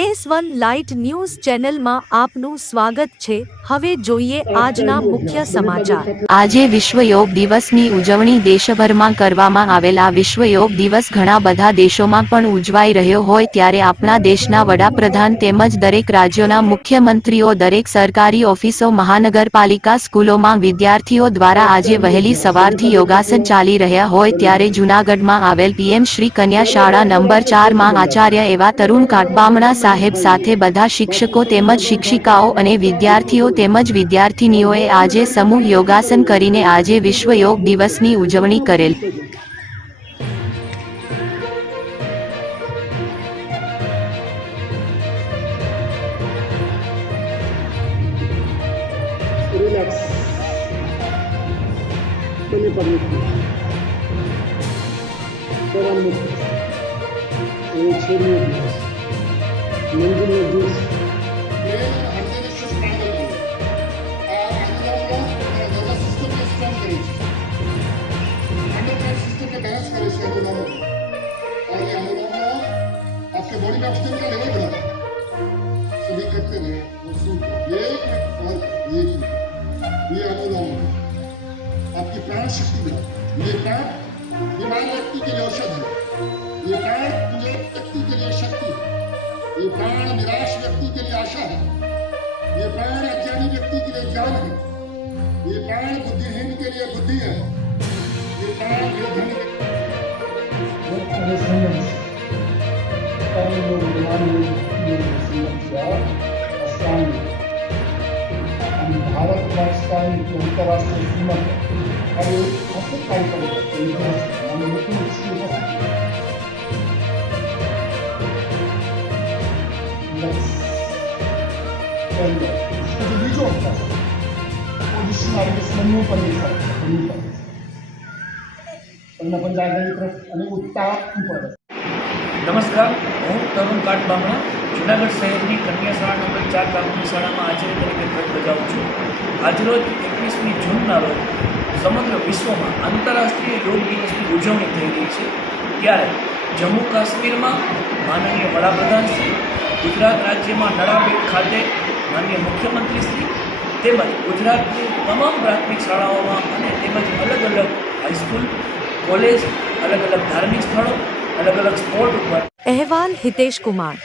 S1 light news ચેનલમાં આપનું સ્વાગત છે। હવે જોઈએ આજના મુખ્ય સમાચાર। આજે વિશ્વ યોગ દિવસની ઉજવણી દેશભરમાં કરવામાં આવેલા વિશ્વ યોગ દિવસ ઘણા બધા દેશોમાં પણ ઉજવાઈ રહ્યો હોય ત્યારે આપણા દેશના વડાપ્રધાન તેમજ દરેક રાજ્યોના મુખ્યમંત્રીઓ દરેક સરકારી ઓફિસો મહાનગરપાલિકા સ્કૂલોમાં વિદ્યાર્થીઓ દ્વારા આજે વહેલી સવારથી યોગાસન ચાલી રહ્યા હોય ત્યારે જૂનાગઢમાં આવેલ PM શ્રી કન્યા શાળા નંબર 4 માં આચાર્ય એવા તરુણ કાટબામણા સાહેબ સાથે બધા શિક્ષકો તેમજ શિક્ષિકાઓ અને વિદ્યાર્થીઓ તેમજ વિદ્યાર્થિનીઓએ આજે સમૂહ યોગાસન કરીને આજે વિશ્વ યોગ દિવસની ઉજવણી કરેલ। रिलैक्स बने पड़ने पवन मुक्त और छोड़ने मंजिल में जूस आपके बॉडी में ऑक्सीजन का लेवल बढ़ा सभी करते रहे और ये अनुलोम आपकी प्राण शक्ति बढ़ा। ये प्राण बीमार व्यक्ति के लिए औषध है। ये प्राण पीड़ित व्यक्ति के लिए शक्ति है। ये प्राण निराश व्यक्ति के लिए आशा है। ये प्राण अज्ञानी व्यक्ति के लिए ज्ञान है। ये प्राण बुद्धिहीन के लिए बुद्धि है। ये प्राण निर्धन भारतवर्ष का अंतर्राष्ट्रीय सीमा और ऐसे कार्यक्रम नमस्कार, हूँ तरुण काटबामणा जूनागढ़ शहर की कन्या शाला नंबर 4 प्राथमिक शाला में आचार्य तरीके फरज बजावुं छुं। આજરોજ 21મી જૂનના રોજ સમગ્ર વિશ્વમાં આંતરરાષ્ટ્રીય યોગ દિવસની ઉજવણી થઈ રહી છે ત્યારે જમ્મુ કાશ્મીરમાં માનનીય વડાપ્રધાનશ્રી, ગુજરાત રાજ્યમાં નડાબેટ ખાતે માનનીય મુખ્યમંત્રીશ્રી તેમજ ગુજરાતની તમામ પ્રાથમિક શાળાઓમાં અને તેમજ અલગ અલગ હાઈસ્કૂલ, કોલેજ, અલગ અલગ ધાર્મિક સ્થળો, અલગ અલગ સ્પોર્ટ ઉપર અહેવાલ હિતેશ કુમાર।